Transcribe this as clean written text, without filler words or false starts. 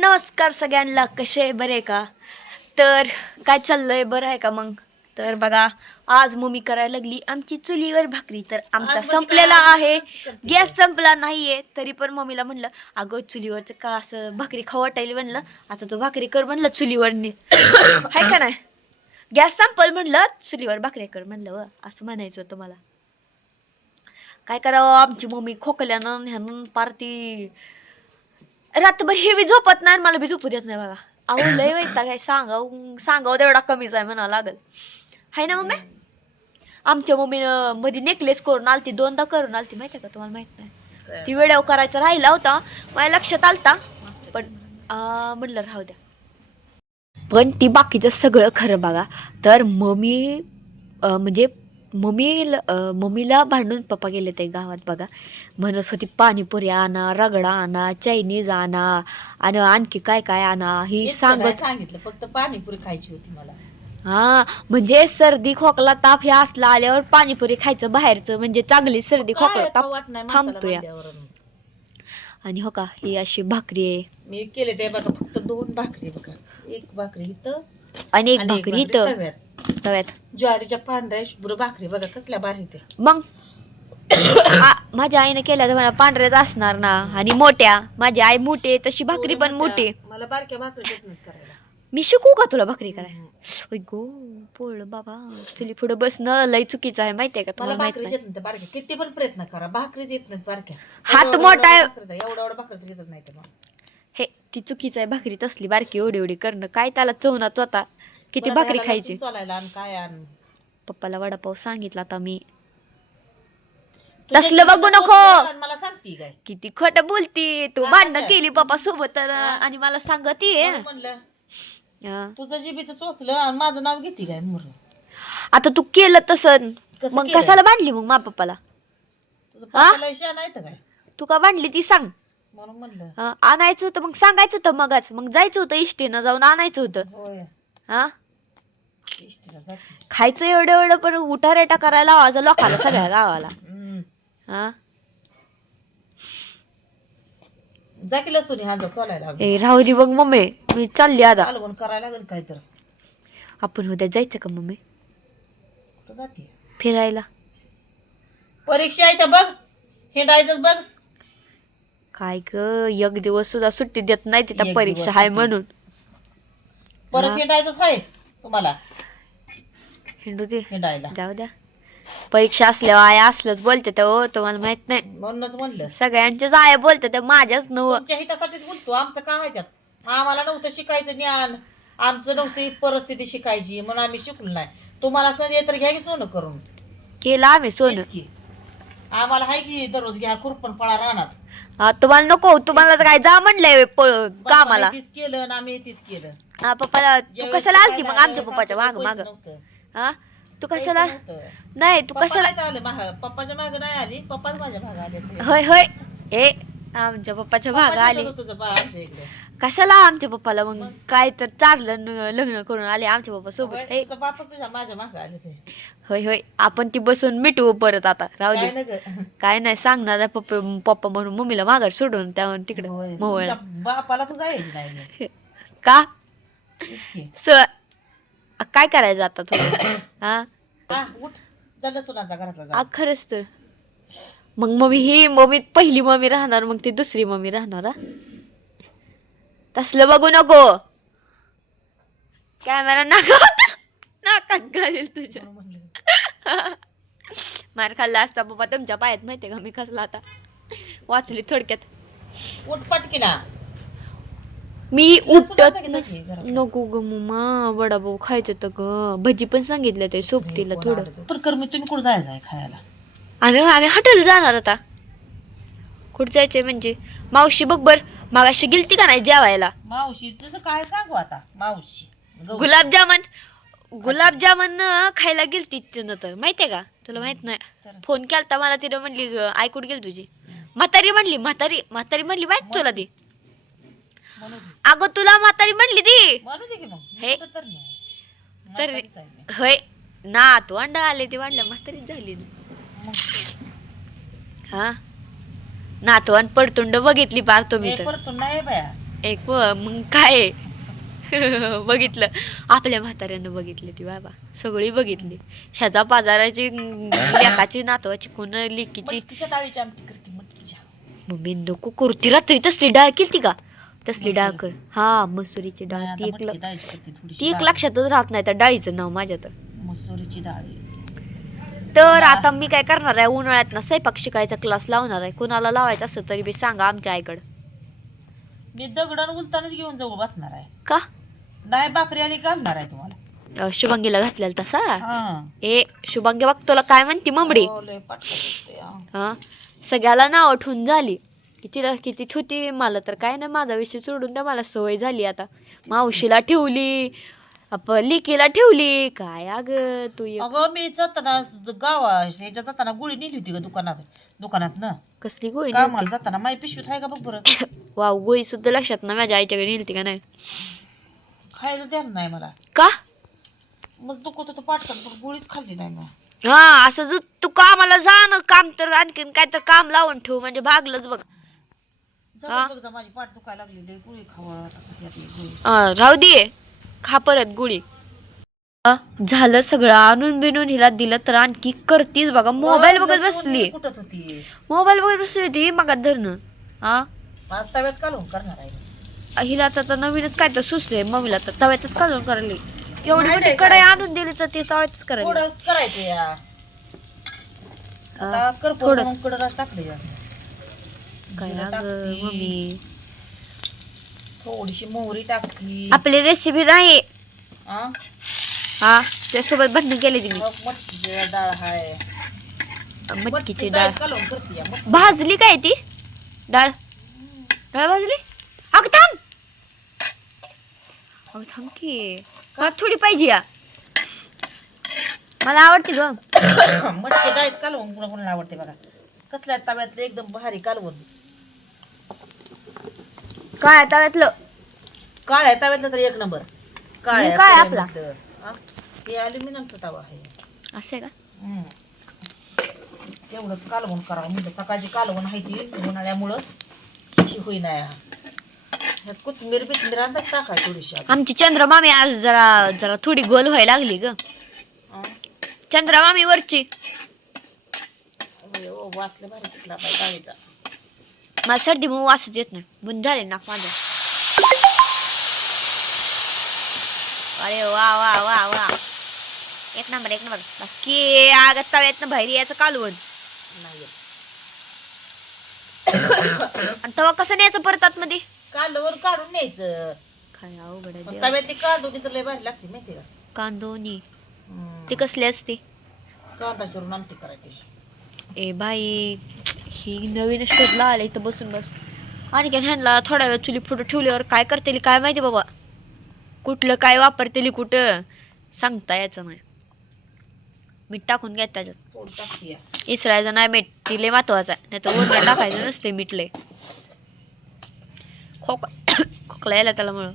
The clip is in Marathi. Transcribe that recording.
नमस्कार सगळ्यांना. कसे बरे का? तर काय चाललंय, बरं आहे का? मग तर बघा, आज मम्मी करायला लागली आमची चुलीवर भाकरी. तर आमचा संपलेला आहे, गॅस संपला नाहीये. तरी पण मम्मीला म्हणलं, अगं चुलीवरचं का असं भाकरी खाऊ वाटायला म्हणलं, आता तू भाकरी कर म्हणलं चुलीवर हाय का नाही. गॅस संपल म्हणलं, चुलीवर भाकरी कर म्हणलं व असं म्हणायचं होतं मला. काय करावं, आमची मम्मी खोकल्यानं ह्यानं पार ती रात्रभर हे बी झोपत नाही, मला बी झोपू देत नाही बघा. अहो लय वैताग काय सांगावं तेवढा कमीच आहे म्हणावं लागल. हाय ना मम्मी? आमच्या मम्मीनं मध्ये नेकलेस करून आलती, 2दा करून आलती, माहिती आहे का? तुम्हाला माहित नाही. ती व्हिडिओ करायचा राहिला होता, माझ्या लक्षात आलता, पण म्हणलं राहू द्या. पण ती बाकीचं सगळं खरं बघा. तर मम्मी म्हणजे मम्मीला भांडून पप्पा गेले ते गावात बघा. म्हणत होती पाणीपुरी आणा, रगडा आणा, चायनीज आणा आणि आणखी काय काय आणा. ही सांगितलं फक्त पाणीपुरी खायची होती मला. हा, म्हणजे सर्दी खोकला ताप हे असला आल्यावर पाणीपुरी खायचं बाहेरचं, म्हणजे चांगली सर्दी खोकला ताप थांबतोय. आणि हो का, ही अशी भाकरी आहे. मी केले ते बघा, फक्त 2 भाकरी बघा. एक भाकरी इथं आणि एक भाकरी इथं तव्यात. ज्वारीच्या पांढऱ्या शुभ्र भाकरी बघा, कसल्या भारी ते. मग माझ्या आईने केल्या तर मला पांढऱ्याच असणार ना. आणि मोठ्या, माझी आई मोठी तशी भाकरी पण मोठी. मला बारक्या भाकरी येत नाहीत करायला. मी शिकू का तुला भाकरी करायला? गो पोळ बाबा, चुली पुढं बसणं लय चुकीचं आहे, माहितीये का तुम्हाला? भाकरी येत नाही बारक्या, किती पण प्रयत्न करा भाकरीच येत नाहीत बारक्या. हात मोठा आहे एवढा भाकरी येतच नाही ते. हे ती चुकीचं आहे, भाकरी तसली बारकी एवढी एवढी करणं. काय त्याला चवनाच होता, किती भाकरी खायची. काय पप्पाला वडापाव सांगितला आता मी. तसलं बघू नको, मला सांगती काय किती खोटं बोलती तू. भांडणं केली पप्पा सोबत आणि मला सांगते. म्हणलं तुझं जीबीचं चोचलं आणि माझं नाव घेते काय मुर. आता तू केलं तसं, मग कशाला भांडली मग मा पप्पाला? काय तू का भांडली ती सांग. म्हणून म्हणलं आणायचं होतं, मग सांगायचं होतं मगच. मग जायचं होतं इष्टीनं, जाऊन आणायचं होतं. हा, खायचं एवढं एवढं, पण उठा रेटा करायला आवाज लोकाला सगळ्या गावाला. हा, जा की लसूण हा सोलायला. ए राहू दे बघ मम्मी, मी चालली आता. कालवण करायला लागेल काय तर. आपण उद्या जायचं का मम्मी जाते फिरायला? परीक्षा आहे तर बघ, हिंडायचंच बघ. काय ग, एक दिवस सुद्धा सुट्टी देत नाही तिथं, परीक्षा आहे म्हणून. परत हिंडायचंच आहे तुम्हाला. हिंडू दे, हिंडायला जाऊ द्या. परीक्षा असल्यावर आया असलंच बोलते तर हो, तुम्हाला माहित नाही. म्हणूनच म्हणलं सगळ्यांच्याच आया बोलते त्या, माझ्याच नव. तुमच्या हितासाठीच बोलतो. आमचं काय आहे त्यात? आम्हाला नव्हतं शिकायचं ज्ञान, आमचं नव्हती परिस्थिती शिकायची म्हणून आम्ही शिकलो नाही. तुम्हाला संधी तर घ्या की सोनं करून. केलं आम्ही सोनं. आम्हाला हाय की दररोज घ्या खुरपण पळा राहणार. तुम्हाला नको, तुम्हाला काय जा म्हणलंय कामाला. तीच केलं आणि आम्ही तीच केलं. हा, पप्पाला तू कशाला आलती मग आमच्या पप्पाच्या माग माग? हा, तू कशाला नाही, तू कशाला आले? पप्पाच्या माग नाही आली, पप्पाच माझ्या माग आले. होय होय, ए आमच्या पप्पाच्या माग आले. आमच्या इकडे कशाला आमच्या पप्पाला मग काय तर चारलं लग्न करून आले आमच्या पप्पा सोबत. बापच तुझ्या माझ्या माग आले ते. होय होय, आपण ती बसून मिटवू परत आता. राहू दे, काय नाही सांगणार पप्पा म्हणून मम्मीला माघार सोडून त्या तिकडे मोहळा. बापाला पण जायचं नाही का काय करायचं आता तुला? हा, उठ झालं सुनाचा घरातला. खरंच तर मग मम्मी पहिली मम्मी राहणार, मग ती दुसरी मम्मी राहणार. तसलं बघू नको, कॅमेरा नाकात घालेल तुझ्या. मार खाल्ला असता बाबा तुमच्या पायात, माहितीये का मी कसला आता वाचली थोडक्यात. उठ पटकीना. मी उठत नको ग मम्मा, वडापाव खायचं तर ग. भजी पण सांगितलं ते सोबतीला थोडं. तुम्ही कुठं जायचं खायला? आम्ही हॉटेल जाणार आता. कुठं जायचंय म्हणजे? मावशी बघ बर मागाशी गेलती का नाही जेवायला? मावशी तुझं काय सांगू आता? मावशी गुलाबजामुन खायला गेलती तिनं, तर माहितीये का तुला? माहित नाही. फोन केलता मला, तिनं म्हणली आई कुठं गेली तुझी? म्हातारी म्हणली माहित तुला ती? अगं तुला म्हातारी म्हणली ती. हे तर होय ना, तू अंडा आले ती वांडा म्हातारीच झाली ना. हा, नातवान पडतुंड बघितली पार तुम्ही तर. मग काय बघितलं आपल्या म्हाताऱ्यानं बघितली ती बाबा सगळी बघितली ह्याचा बाजाराची लेकाची नातवाची कोण लिकीची मटकीच्या डाळीची आमटी करते मटकीच्या. मम्मी नको कुर्ती रात्री तसली डाळ केलती का तसली डाळ कर हा मसुरीची डाळ नाही, ती आता एक मटकी डाळीची करते थोडीशी ती एक डाळ. लक्षातच राहत नाही त्या डाळीचं नाव माझ्या तर मसुरीची डाळ. तर आता मी काय करणार आहे उन्हाळ्यात ना स्वयंपाक शिकायचा क्लास लावणार आहे कुणाला लावायचा असं तरी बी सांगा आमच्या आईकडं मी दगडण उलतानाच घेऊन जवळ बसणार आहे. का नाही भाकरी आली घालणार आहे तुम्हाला. शुभांगीला घातलेला तसा हा. ए शुभांगी बघ तुला काय म्हणती ममडी हो, लय पाटकं दिसते, हा. हा सगळ्याला नाव ठेवून झाली तिला किती ठुती मला तर काय नाही माझा विषय सोडून द्या मला सवय झाली आता मावशीला ठेवली लिकीला ठेवली काय अग तू अगं मी जाताना ह्याच्यात जाताना गोळी नेली होती का दुकानात ना कसली गोळी कामाला जाताना माई पिशवीत आहे का बघ बरं. वाव गोळी सुद्धा लक्षात ना माझ्या आईच्याकडे नेलती का नाही खायचं ध्यान नाही मला. का मग दुखत होतं पाटकन पण गोळीच खाल्ली नाही मग. हा असं जर तू कामाला जा ना काम तर आणखीन काय तर काम लावून ठेव म्हणजे भागलंच बघ जवळ बघ जा, माझी पाठ दुखायला लागली लय गोळी खावा गोळी. राहू दे खा परत गोळी झालं सगळं आणून बिनून हिला दिलं तर आणखी करतीच बघा मोबाईल बघत बसली कुठत होती मोबाईल बघत बसली होती मग धरणं हा आज तव्यात कालवून करणार आहे. हिला आता नवीनच काय तर सुचले मम्मीला तर तव्यातच काढून करायली एवढी नाही, मोठी नाही कढाई आणून दिली तर ती तव्यातच करायली थोडंच करायचं या. आता करपड मग कडराच टाकले या. काय जिरं अगं टाकली, मम्मी थोडीशी मोहरी टाकली. आपली रेसिपी नाही हा? हा त्यासोबत भांडण केली ती मी मग मटकीची डाळ आहे. मटकीची डाळ कालवून करते या. भाजली काय ती डाळ डाळ भाजली अग थांब अग थांब की मला थोडी पाहिजे या मला आवडते ग मटकी डाळीच कालवून कोणाला आवडते बघा कसल्या तव्यातलं एकदम भारी कालवून. काय तव्यातलं काळ्या तव्यातलं तर एक नंबर. हे काय आपला? हे अल्युमिनियमचा तवा आहे. असं आहे का हम्म. तेवढंच कालवून करावं म्हणजे सकाळची कालवण आहे ती उन्हाळ्यामुळं होईना ह्यात कोथिंबीर बिथिंबीर आणतात टाका थोडीशी आता. आमची चंद्रमामी आज जरा जरा थोडी गोल व्हायला लागली ग हं? चंद्रमामी वरची ओ, वासले भारी तिथला बाई डाळीचा. मला सर्दी मग वासच येत नाही बंद झाले नाक माझं अरे वा वा वा वा एक नंबर बस की आगत तव्यात बाहेर यायचं कालवण नाही येत. आणि तवा कसं न्यायचं परत आतमध्ये कालवण काढून न्यायचं. काय अवघड आहे पण देवा. तव्यातली कांदोनी तर लय भारी लागते माहिती का. कांदोनी हम्म. ते कसले असते कांदा चिरून आमटी करायची. ए बाई ही नवीन शोधला आले इथं बसून आणि ह्यांना थोडा वेळ चुली फुटं ठेवल्यावर काय करतेली काय माहिती बाबा कुठलं काय वापरतेली कुठं सांगता यायचं नाही मीठ टाकून घ्या त्याच्यात थोडं टाकते या. इसरायचं नाही मीठ ती लय महत्वाचं आहे नाही तर वरण टाकायचं नसते मीठ लय खोकला यायला त्याला मुळे